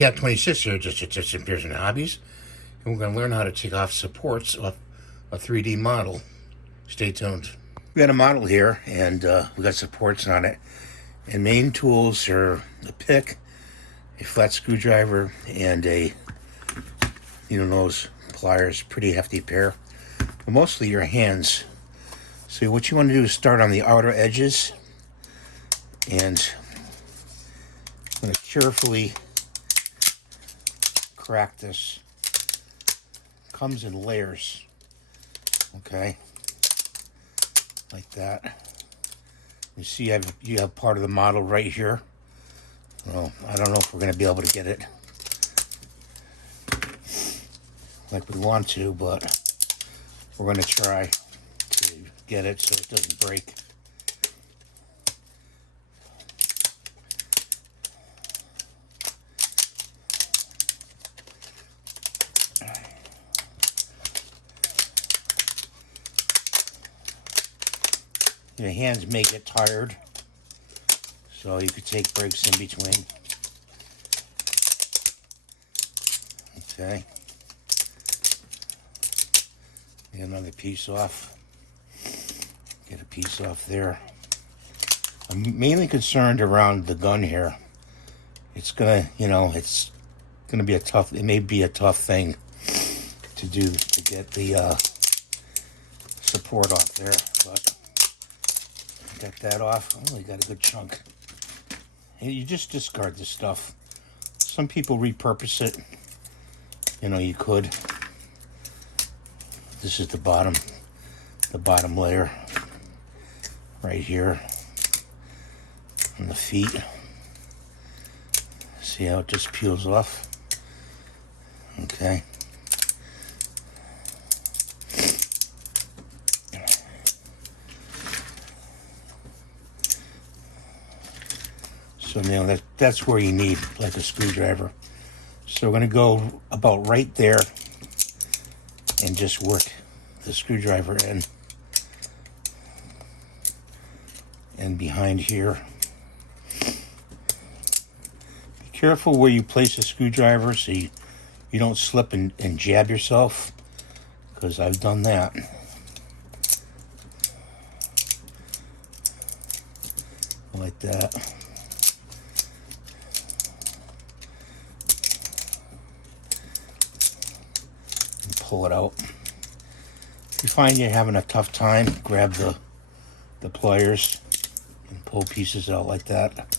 Jdcap26 here, just in Pearson Hobbies, and we're going to learn how to take off supports of a 3D model. Stay tuned. We got a model here, and we got supports on it. And main tools are a pick, a flat screwdriver, and a nose pliers. Pretty hefty pair, but mostly your hands. So what you want to do is start on the outer edges, and I'm going to carefully crack this. Comes in layers, okay, like that. You see you have part of the model right here. Well, I don't know if we're going to be able to get it like we want to, but we're going to try to get it so it doesn't break. Your hands may get tired, so you could take breaks in between. Okay. Get another piece off. Get a piece off there. I'm mainly concerned around the gun here. It's gonna, it's gonna be it may be a tough thing to do to get the support off there, but got that off. Oh, we got a good chunk. And you just discard this stuff. Some people repurpose it. You could. This is the bottom layer right here on the feet. See how it just peels off? Okay. So now that's where you need like a screwdriver. So we're going to go about right there and just work the screwdriver in and behind here. Be careful where you place the screwdriver so you don't slip and jab yourself, because I've done that. Like that. Pull it out. If you find you're having a tough time, grab the pliers and pull pieces out like that.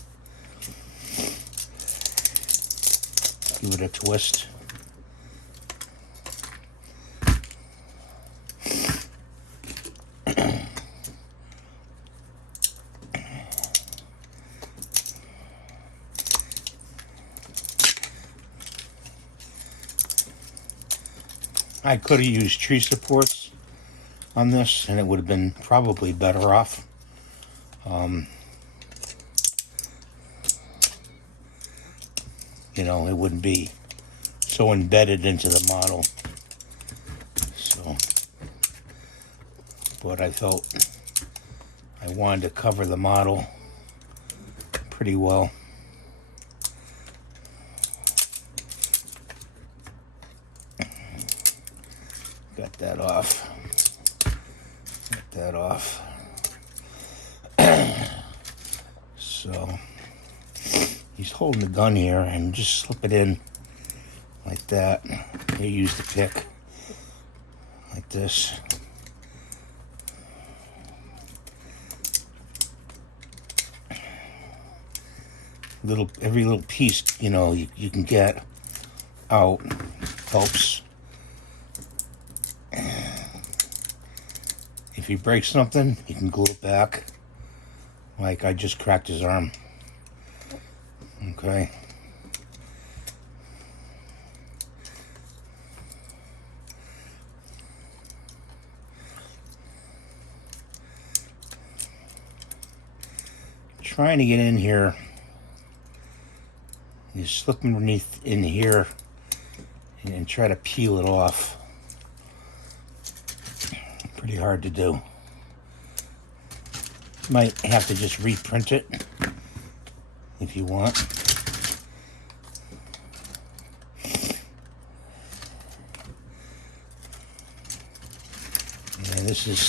Give it a twist. I could have used tree supports on this, and it would have been probably better off. It wouldn't be so embedded into the model. So, but I felt I wanted to cover the model pretty well. Got that off. Got that off. So he's holding the gun here, and just slip it in like that. You use the pick like this. Every little piece you can get out helps. If you break something, you can glue it back. Like I just cracked his arm. Okay. Trying to get in here. You slip underneath in here and try to peel it off. Pretty hard to do. Might have to just reprint it if you want.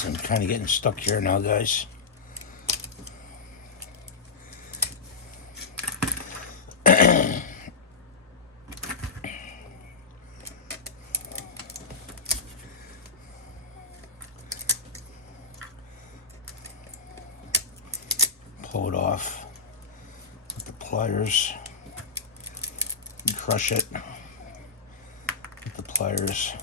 I'm kind of getting stuck here now, guys. Pull it off with the pliers and crush it with the pliers.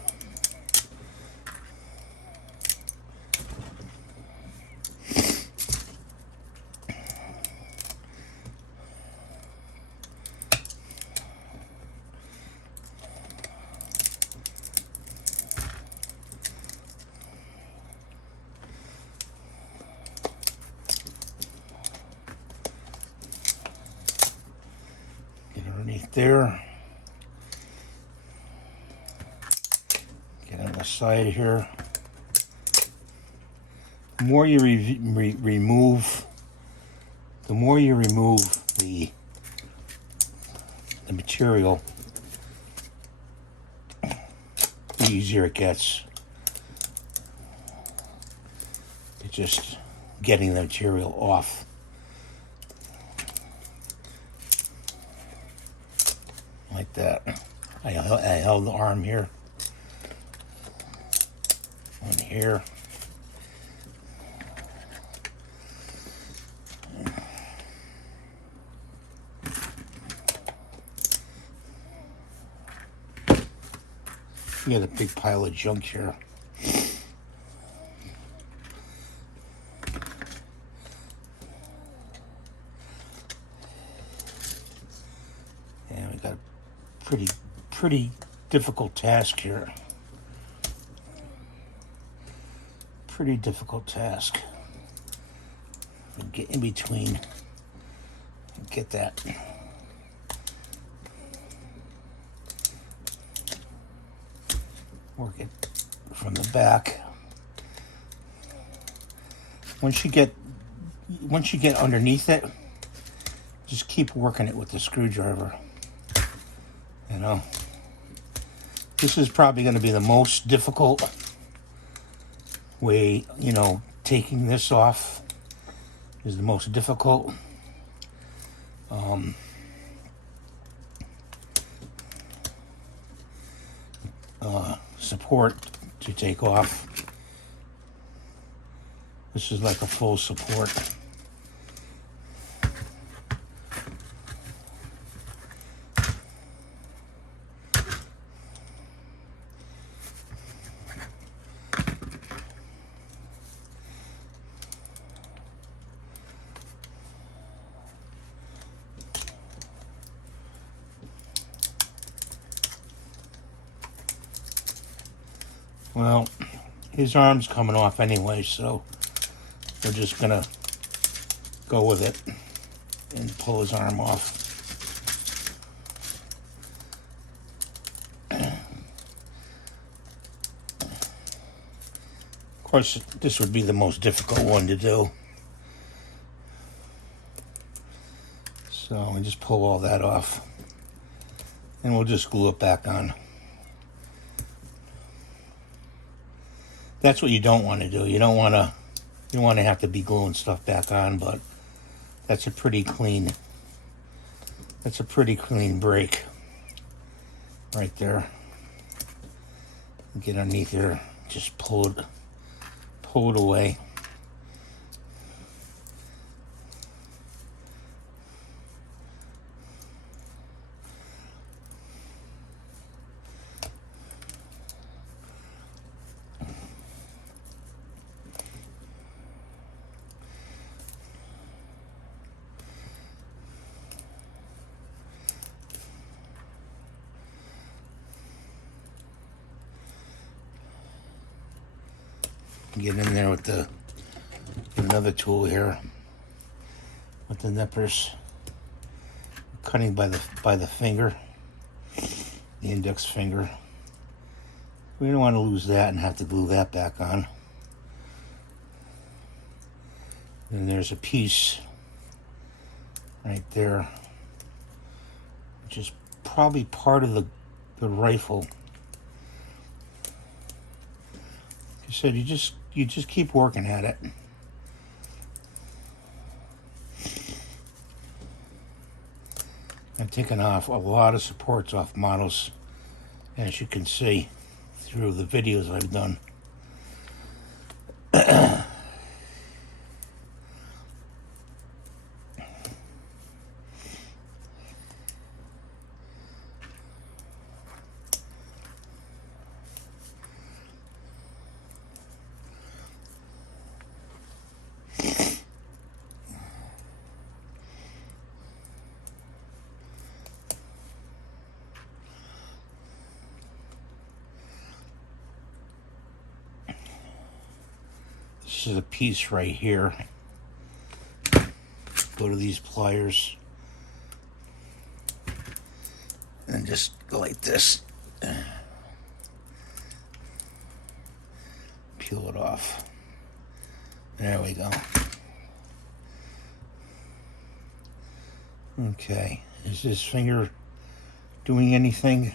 Underneath there. Get on the side here. The more you remove the material, the easier it gets. It's just getting the material off. Like that. I held the arm here. One here. You got a big pile of junk here. And we got a pretty difficult task here. Pretty difficult task. Get in between and get that. Work it from the back. Once you get underneath it, just keep working it with the screwdriver. You know, this is probably going to be the most difficult way. You know, taking this off is the most difficult. Support to take off. This is like a full support. Well, his arm's coming off anyway, so we're just gonna go with it and pull his arm off. Of course, this would be the most difficult one to do. So we just pull all that off, and we'll just glue it back on. That's what you don't want to do. You don't want to have to be gluing stuff back on, but that's a pretty clean break right there. Get underneath here, just pull it away. Get in there with another tool here with the nippers, cutting by the finger, the index finger. We don't want to lose that and have to glue that back on. And there's a piece right there, which is probably part of the rifle. Like I said, you just you just keep working at it. I'm taking off a lot of supports off models, as you can see through the videos I've done. This is a piece right here. Go to these pliers and just go like this. Peel it off. There we go. Okay, is this finger doing anything?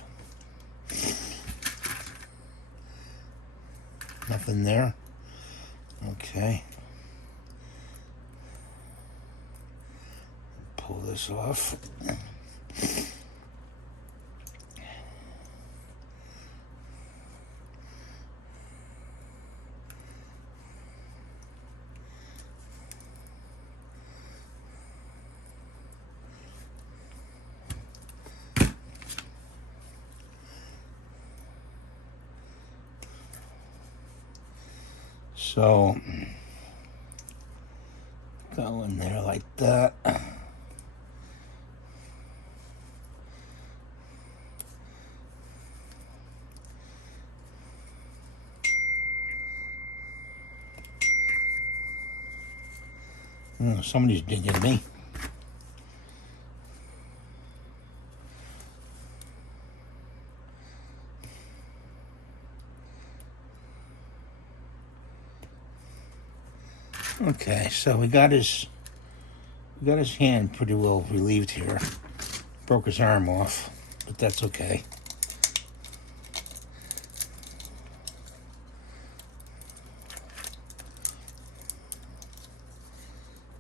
Nothing there. Okay. Pull this off. So, go in there like that. Oh, somebody's digging me. Okay, so we got his hand pretty well relieved here. Broke his arm off, but that's okay.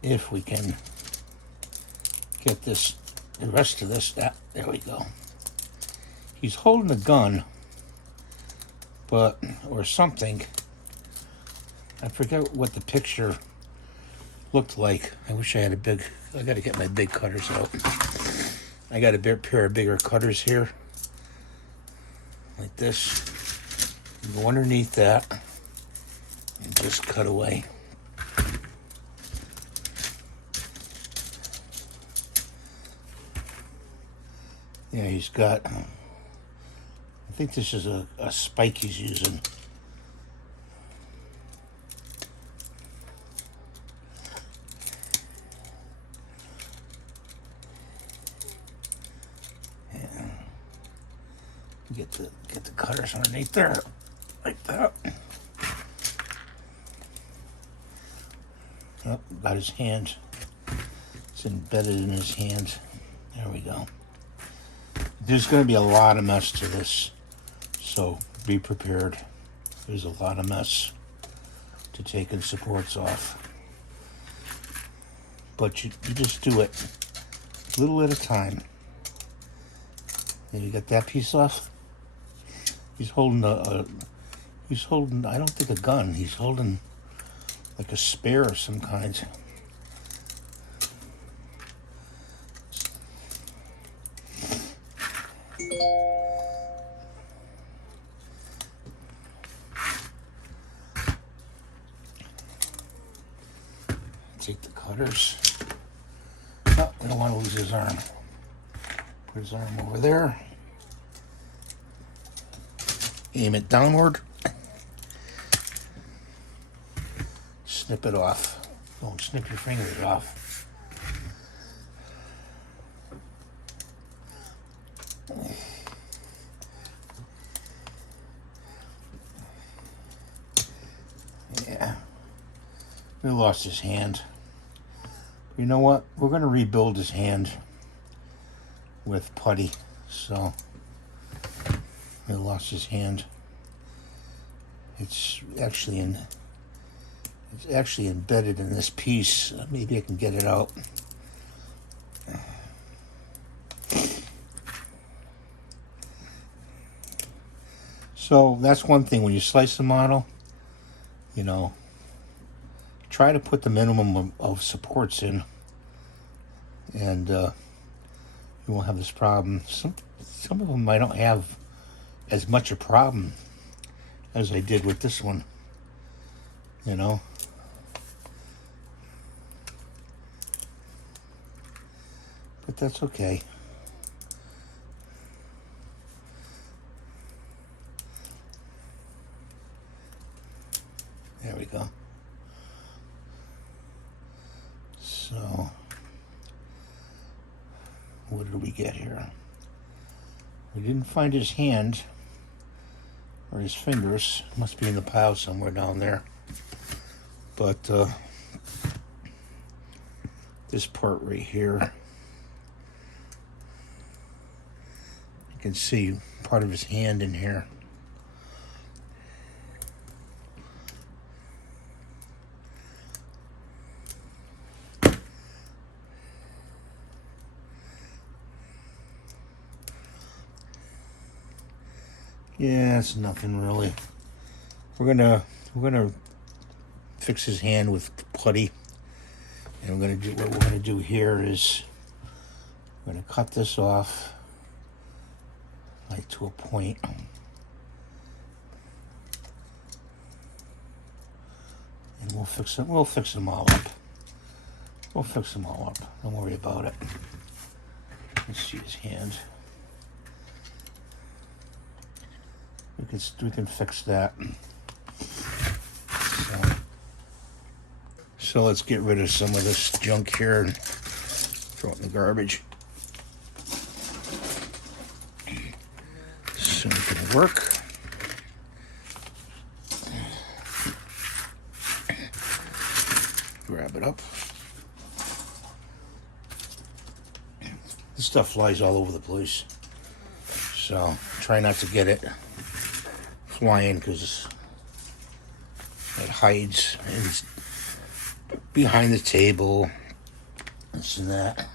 If we can get this, the rest of this, there we go. He's holding a gun, or something. I forget what the picture looked like. I wish I had I gotta get my big cutters out. I got a pair of bigger cutters here. Like this. Go underneath that and just cut away. Yeah, he's got, I think this is a spike he's using. Get the cutters underneath there, like that. Oh, got his hand. It's embedded in his hand. There we go. There's going to be a lot of mess to this, so be prepared. There's a lot of mess to taking supports off. But you just do it a little at a time. And you got that piece off. He's holding I don't think a gun. He's holding like a spear of some kind. Take the cutters. Oh, we don't want to lose his arm. Put his arm over there. Aim it downward. Snip it off. Don't snip your fingers off. Yeah. We lost his hand. You know what? We're going to rebuild his hand with putty. So, he lost his hand. It's actually in It's actually embedded in this piece. Maybe I can get it out. So that's one thing. When you slice the model, you know, try to put the minimum of supports in, and you won't have this problem. Some of them I don't have as much a problem as I did with this one, you know. But that's okay. There we go. So, what did we get here? We didn't find his hand or his fingers. Must be in the pile somewhere down there. But this part right here, you can see part of his hand in here. Yeah, it's nothing really. We're gonna fix his hand with putty, and what we're gonna do here is we're gonna cut this off like to a point, and we'll fix them. We'll fix them all up. We'll fix them all up. Don't worry about it. Let's see his hand. We can fix that. So let's get rid of some of this junk here and throw it in the garbage. So it can work. Grab it up. This stuff flies all over the place, so try not to get it flying, because it hides and it's behind the table, this and that.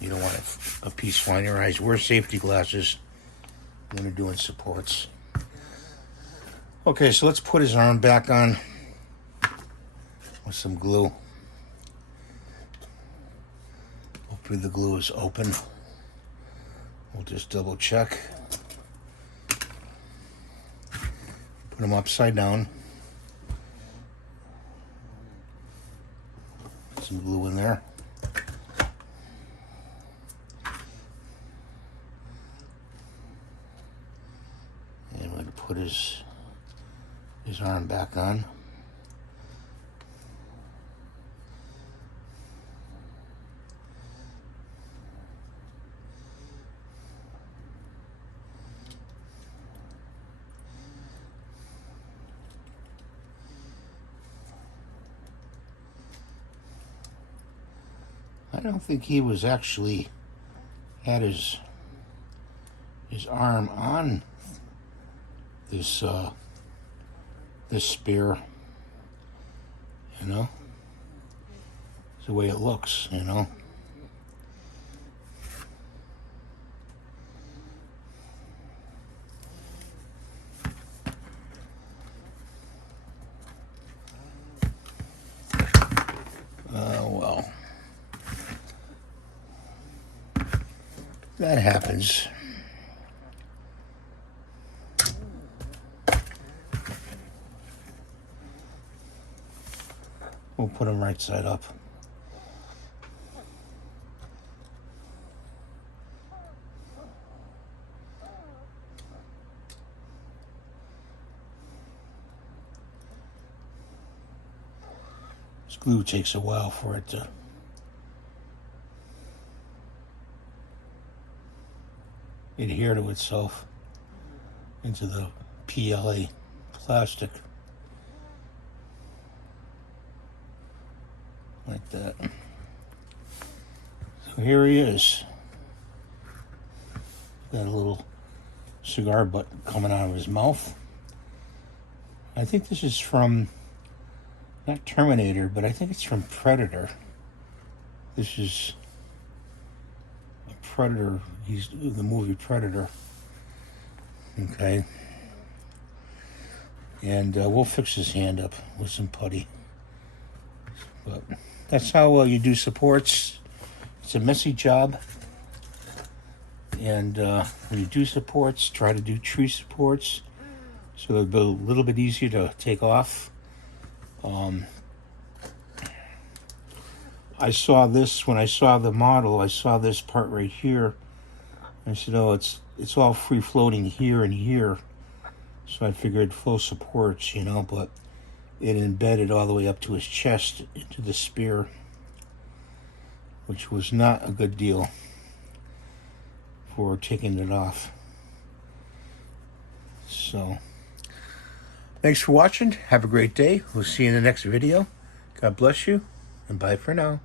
You don't want a piece flying in your eyes. Wear safety glasses when you're doing supports. Okay, so let's put his arm back on with some glue. Hopefully the glue is open. We'll just double check. Put them upside down. Put some glue in there. And we're going to put his arm back on. I don't think he was actually had his arm on this this spear, you know. It's the way it looks, you know. Well, that happens. We'll put them right side up. This glue takes a while for it to adhere to itself into the PLA plastic. Like that. So here he is. Got a little cigar butt coming out of his mouth. I think this is from, not Terminator, but I think it's from Predator. This is a Predator. He's the movie Predator. Okay. And we'll fix his hand up with some putty. But that's how you do supports. It's a messy job. And when you do supports, try to do tree supports so they'll be a little bit easier to take off. I saw this, when I saw the model, I saw this part right here. I said, oh, it's all free floating here and here. So I figured full supports, you know, but it embedded all the way up to his chest into the spear, which was not a good deal for taking it off. So, thanks for watching. Have a great day. We'll see you in the next video. God bless you, and bye for now.